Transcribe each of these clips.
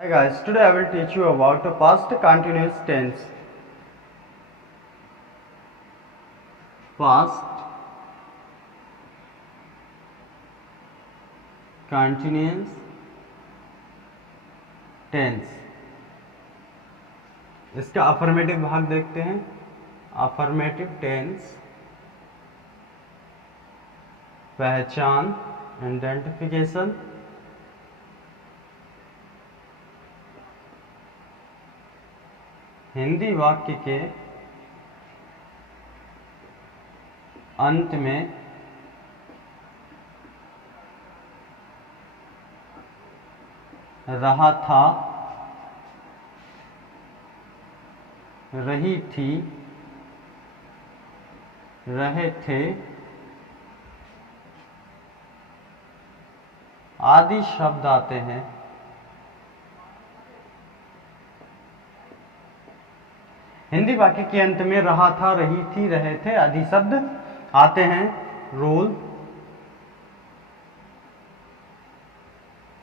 Hi guys, today I will teach you about the past continuous tense. Past continuous tense. इसका affirmative भाग देखते हैं. Affirmative tense पहचान identification, Hindi वाक्य के अंत में रहा था, रही थी, रहे थे आदि शब्द आते हैं. हिंदी वाक्य के अंत में रहा था, रही थी, रहे थे आदि शब्द आते हैं. Rule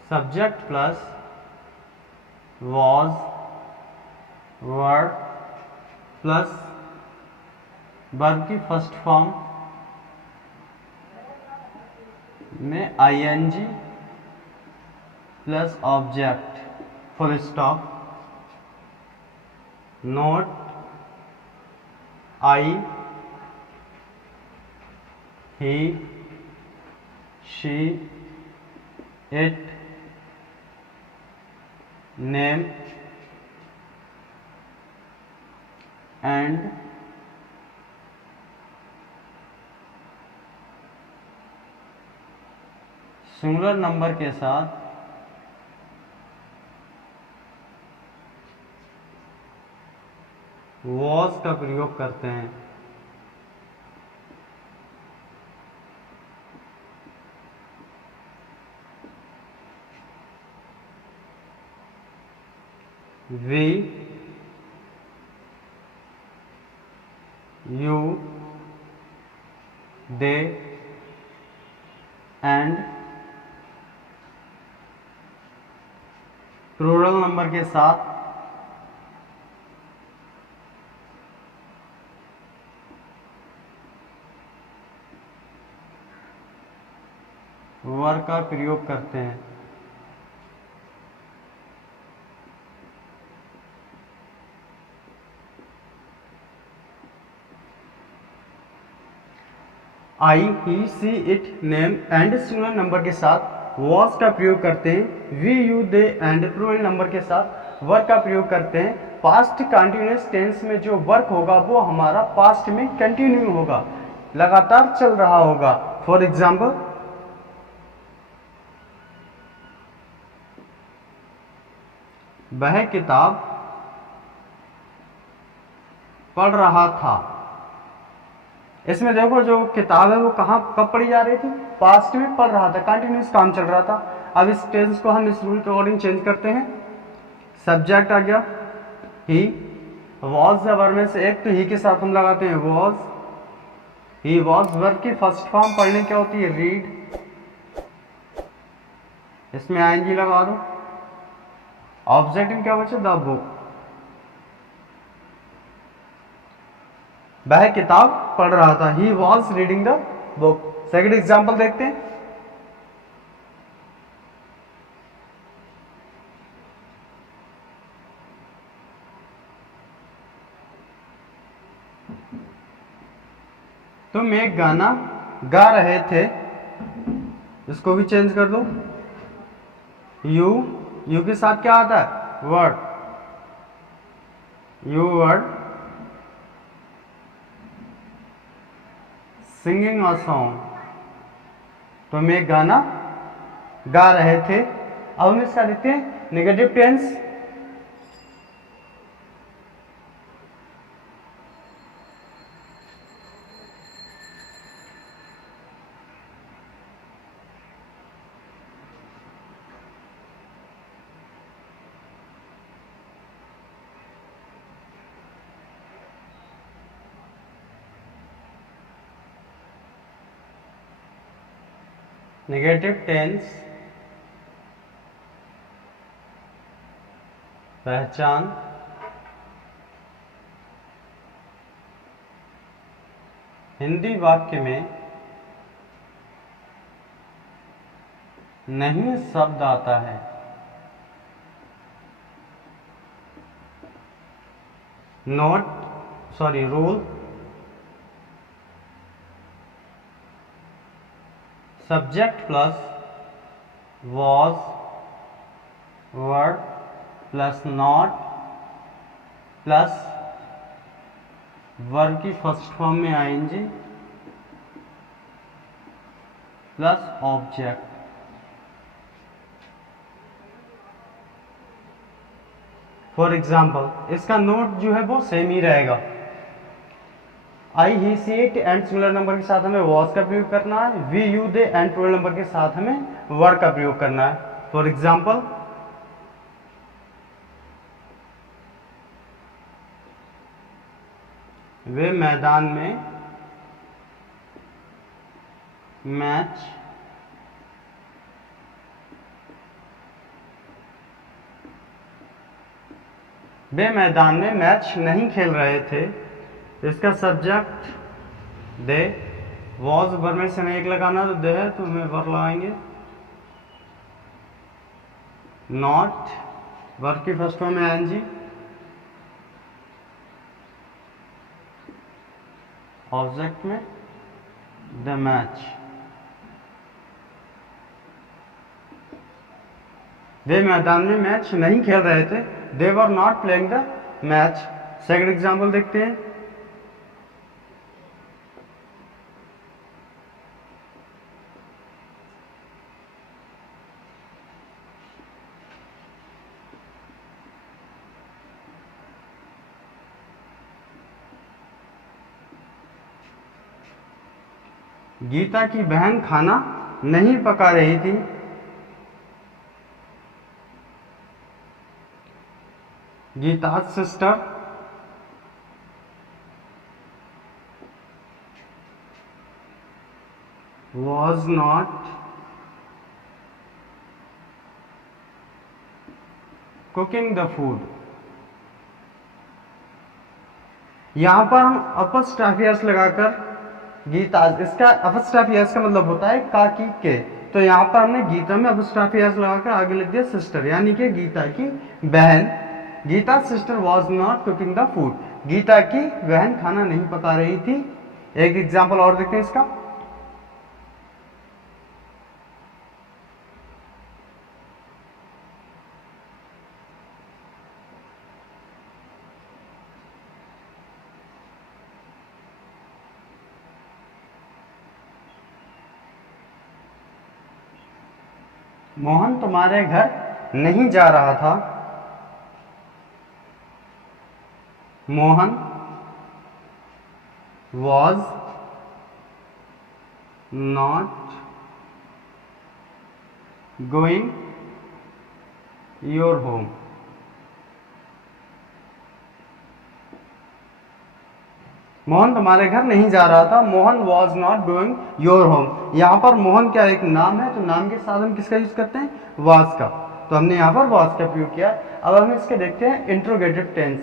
subject plus was were plus verb की फर्स्ट फॉर्म में ING plus object full stop. Note I, he, she, it, name and singular number के साथ वॉज का प्रयोग करते हैं. We, you, they and plural number के साथ वर का प्रयोग करते हैं. I, he, she, it, name and singular number के साथ वॉज का प्रयोग करते हैं. We, you, they and plural number के साथ वर्क का प्रयोग करते हैं. पास्ट कंटिन्यूअस टेंस में जो वर्क होगा वो हमारा पास्ट में कंटिन्यू होगा, लगातार चल रहा होगा. फॉर एग्जाम्पल, वह किताब पढ़ रहा था. इसमें देखो जो किताब है वो कहाँ कब पढ़ी जा रही थी, पास्ट में पढ़ रहा था, कंटिन्यूस काम चल रहा था. अब इस टेंस को हम इस रूल के अकॉर्डिंग चेंज करते हैं. सब्जेक्ट आ गया ही, वॉज वर्ब में से एक तो ही के साथ हम लगाते हैं वॉज. ही वॉज वर्ब की फर्स्ट फॉर्म पढ़ने क्या होती है, रीड. इसमें आईएनजी लगा दो. ऑब्जेक्टिव क्या बचे, द बुक. वह किताब पढ़ रहा था, he was reading the book. Second example देखते हैं. तुम एक गाना गा रहे थे, इसको भी चेंज कर दो. यू, यू के साथ क्या आता है, word. You word singing a song. तुम एक गाना गा रहे थे. अब हम इसका देखते हैं नेगेटिव टेंस. नेगेटिव टेंस पहचान, हिंदी वाक्य में नहीं शब्द आता है। Rule, subject plus was, word plus not plus verb की फर्स्ट फॉर्म में ING plus object. For example इसका नोट जो है वो सेम ही रहेगा। I, he, she, it and singular number के साथ हमें वॉज का प्रयोग करना है। We, you, they and plural number के साथ हमें वर का प्रयोग करना है। फॉर एग्जाम्पल वे मैदान में मैच नहीं खेल रहे थे। इसका सब्जेक्ट दे, वॉज वर्ब में से हमें एक लगाना, तो दे है तो हमें वर्ब लगाएंगे। नॉट वर्ब की फर्स्ट फॉर्म में एनजी, ऑब्जेक्ट में द मैच। वे मैदान में मैच नहीं खेल रहे थे। They were not playing the match. Second example देखते हैं। गीता की बहन खाना नहीं पका रही थी। गीता's sister was not cooking the food। यहां पर हम अपस्ट्रॉफी एस लगाकर गीता, इसका अपस्ट्रॉफी एस का मतलब होता है का की के, तो यहाँ पर हमने गीता में अपस्ट्रॉफी एस लगाकर आगे लिख दिया सिस्टर, यानी कि गीता की बहन। Geeta sister was not cooking the food. Geeta की बहन खाना नहीं पका रही थी। एक एग्जाम्पल और देखते हैं इसका। मोहन तुम्हारे घर नहीं जा रहा था। Mohan was not going your home। Mohan तुम्हारे घर नहीं जा रहा था। Mohan was not going your home। यहाँ पर मोहन क्या एक नाम है, तो नाम के साथ हम किसका यूज करते हैं, was का, तो हमने यहाँ पर was का प्रयोग किया। अब हम इसके देखते हैं इंट्रोगेटिव टेंस।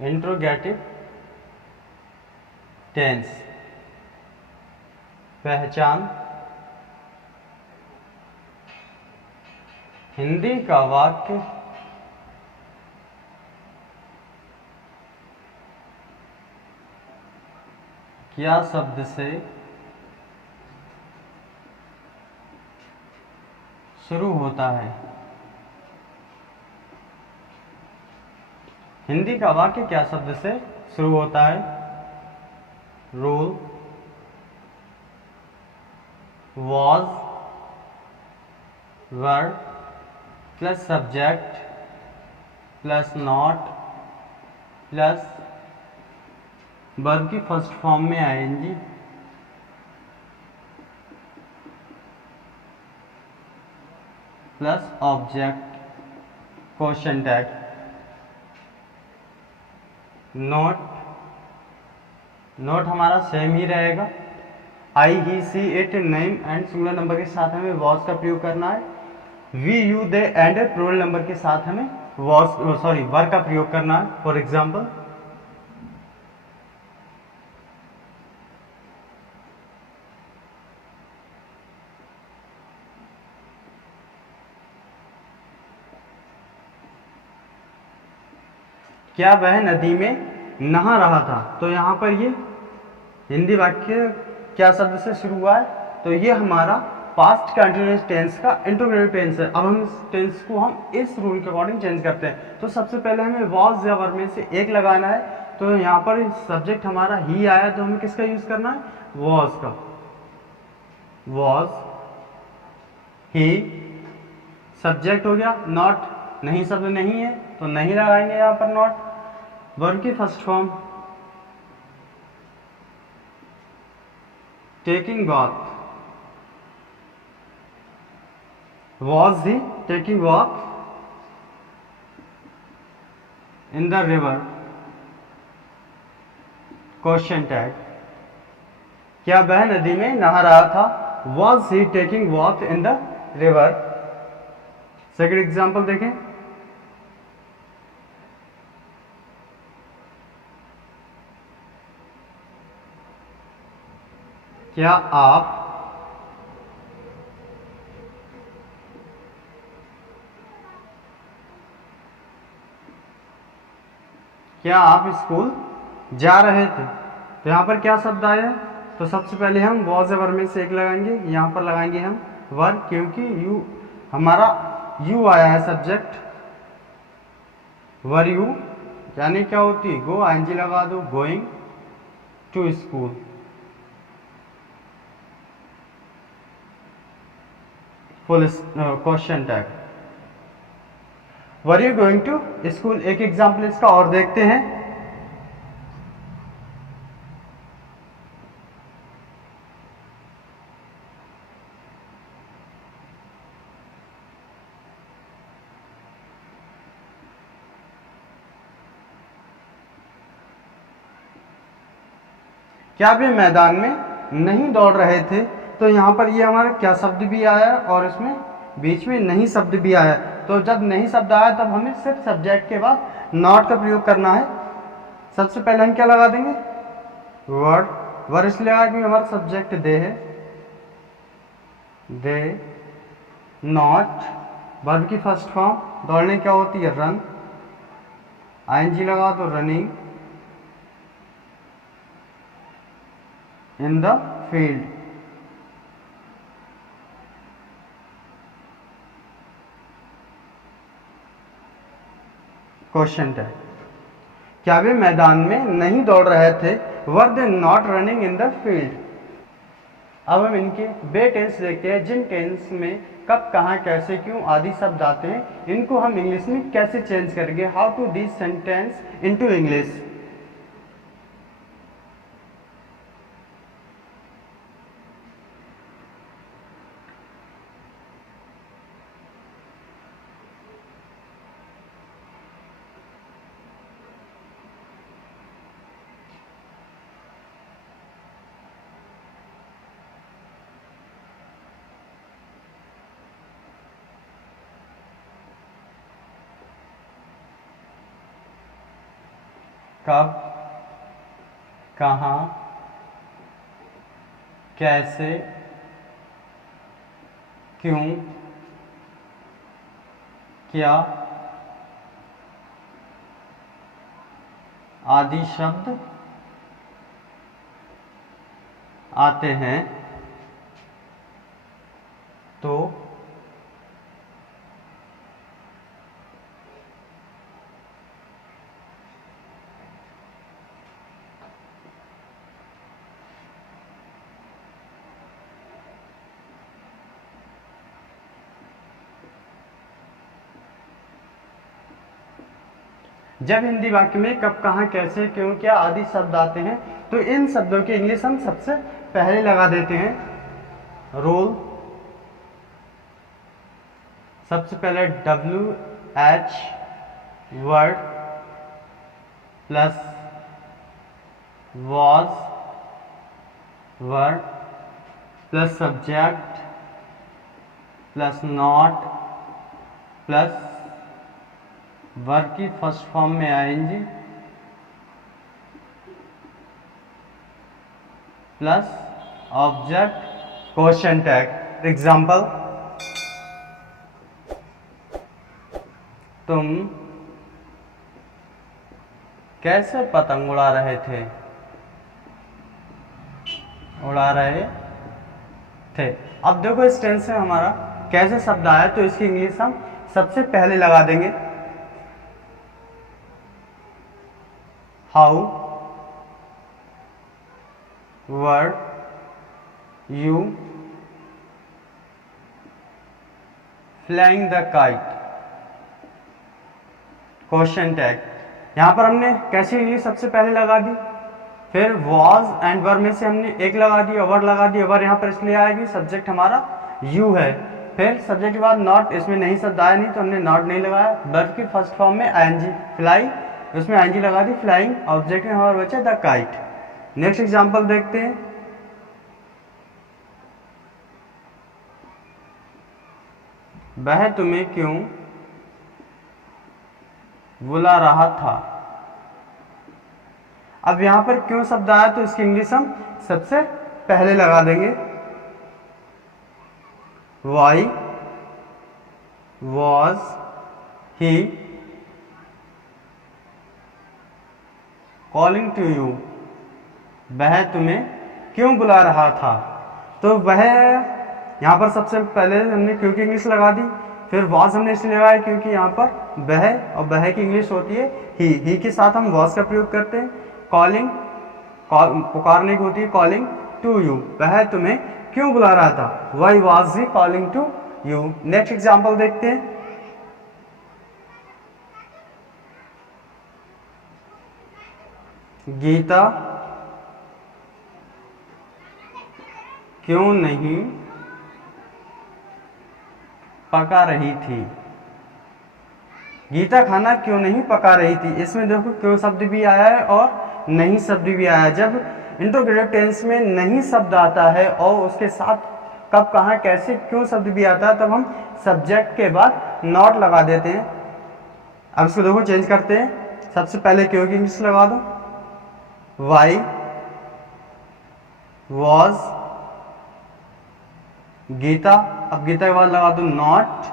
इंट्रोगेटिव टेंस, पहचान, हिंदी का वाक्य क्या शब्द से शुरू होता है। हिंदी का वाक्य क्या शब्द से शुरू होता है। Rule, was, verb plus subject plus not plus verb की फर्स्ट फॉर्म में आएंगी plus object question tag, note हमारा सेम ही रहेगा, I he she it name and singular number के साथ हमें वॉज का प्रयोग करना है, we you they and plural number के साथ हमें वर का प्रयोग करना है। फॉर एग्जाम्पल क्या वह नदी में नहा रहा था, तो यहाँ पर ये हिंदी वाक्य क्या शब्द से शुरू हुआ है, तो ये हमारा पास्ट कंटिन्यूअस टेंस का इंट्रोगेटिव टेंस है। अब हम इस टेंस को हम इस रूल के अकॉर्डिंग चेंज करते हैं। तो सबसे पहले हमें वॉज या वर में से एक लगाना है, तो यहाँ पर सब्जेक्ट हमारा ही आया, तो हमें किसका यूज करना है, वॉज का, वॉज ही, सब्जेक्ट हो गया, नॉट नहीं शब्द नहीं है तो नहीं लगाएंगे यहाँ पर नॉट, वर्ब की first form taking bath, was he taking bath in the river, question tag, क्या वह नदी में नहा रहा था, was he taking bath in the river। Second example देखें, क्या आप स्कूल जा रहे थे, तो यहाँ पर क्या शब्द आया है, तो सबसे पहले हम वॉज वर में से एक लगाएंगे, यहाँ पर लगाएंगे हम वर, क्योंकि यू हमारा यू आया है सब्जेक्ट, वर यू यानी क्या होती है, गो आईएनजी लगा दो, going to school, full question tag, were you going to school. एक एग्जाम्पल इसका और देखते हैं, क्या वे मैदान में नहीं दौड़ रहे थे, तो यहाँ पर ये हमारा क्या शब्द भी आया और इसमें बीच में नहीं शब्द भी आया, तो जब नहीं शब्द आया तब हमें सिर्फ सब्जेक्ट के बाद नॉट का प्रयोग करना है। सबसे पहले हम क्या लगा देंगे, वर्ड, वर इसलिए आया क्योंकि हमारा सब्जेक्ट दे है, दे, नॉट वर्ब की फर्स्ट फॉर्म दौड़ने क्या होती है, रन, आईएनजी लगा तो running, in the field, question tag, क्या वे मैदान में नहीं दौड़ रहे थे, were they not running in the field. अब हम इनके वे टेंस देखते हैं, जिन टेंस में कब, कहाँ, कैसे, क्यों आदि शब्द आते हैं, इनको हम इंग्लिश में कैसे चेंज करेंगे, how to this sentence into English. कब, कहाँ, कैसे, क्यों, क्या आदि शब्द आते हैं, तो जब हिंदी वाक्य में कब, कहाँ, कैसे, क्यों, क्या आदि शब्द आते हैं, तो इन शब्दों की इंग्लिश हम सबसे पहले लगा देते हैं। रोल सबसे पहले WH word plus was word plus subject plus not plus verb की फर्स्ट फॉर्म में आएंगे plus object question tag. Example, तुम कैसे पतंग उड़ा रहे थे? उड़ा रहे थे। अब देखो इस टेंस में हमारा कैसे शब्द आया, तो इसकी इंग्लिश हम सबसे पहले लगा देंगे। How word you flying the kite, question tag. यहां पर हमने कैसी इंग्लिश सबसे पहले लगा दी, फिर वॉज एंड वर में से हमने एक लगा दी, ओवर लगा दी। ओवर यहाँ पर इसलिए आएगी सब्जेक्ट हमारा यू है, फिर सब्जेक्ट के बाद नॉट, इसमें नहीं शब्द आया नहीं तो हमने नॉट नहीं लगाया। वर्ब की फर्स्ट फॉर्म में आईएनजी, फ्लाई, उसमें आईएनजी लगा दी, फ्लाइंग। ऑब्जेक्ट में हमारा बचा द काइट। नेक्स्ट एग्जांपल देखते हैं। वह तुम्हें क्यों बुला रहा था? अब यहां पर क्यों शब्द आया तो इसकी इंग्लिश हम सबसे पहले लगा देंगे। Why was he calling to you, वह तुम्हें क्यों बुला रहा था? तो वह यहाँ पर सबसे पहले हमने क्यों की इंग्लिश लगा दी, फिर वॉज हमने इसलिए लगाया क्योंकि यहाँ पर वह और वह की इंग्लिश होती है ही के साथ हम वॉज का प्रयोग करते हैं। कॉलिंग, पुकारने की होती है कॉलिंग टू यू, वह तुम्हें क्यों बुला रहा था? Why was he calling to you. Next example देखते हैं। गीता क्यों नहीं पका रही थी? गीता खाना क्यों नहीं पका रही थी, इसमें देखो क्यों शब्द भी आया है और नहीं शब्द भी आया है। जब इंट्रोगेटिव टेंस में नहीं शब्द आता है और उसके साथ कब, कहाँ, कैसे, क्यों शब्द भी आता है, तब हम सब्जेक्ट के बाद नॉट लगा देते हैं। अब इसको देखो चेंज करते हैं। सबसे पहले क्यों की इंग्लिश लगा दो, वाई वॉज गीता, अब गीता के बाद लगा दो not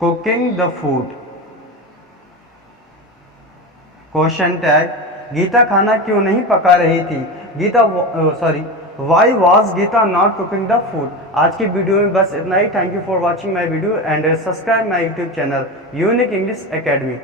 cooking the food, question tag. Geeta खाना क्यों नहीं पका रही थी? Geeta why was Geeta not cooking the food. आज की वीडियो में बस इतना ही। Thank you for watching my video and subscribe my YouTube channel Unique English academy.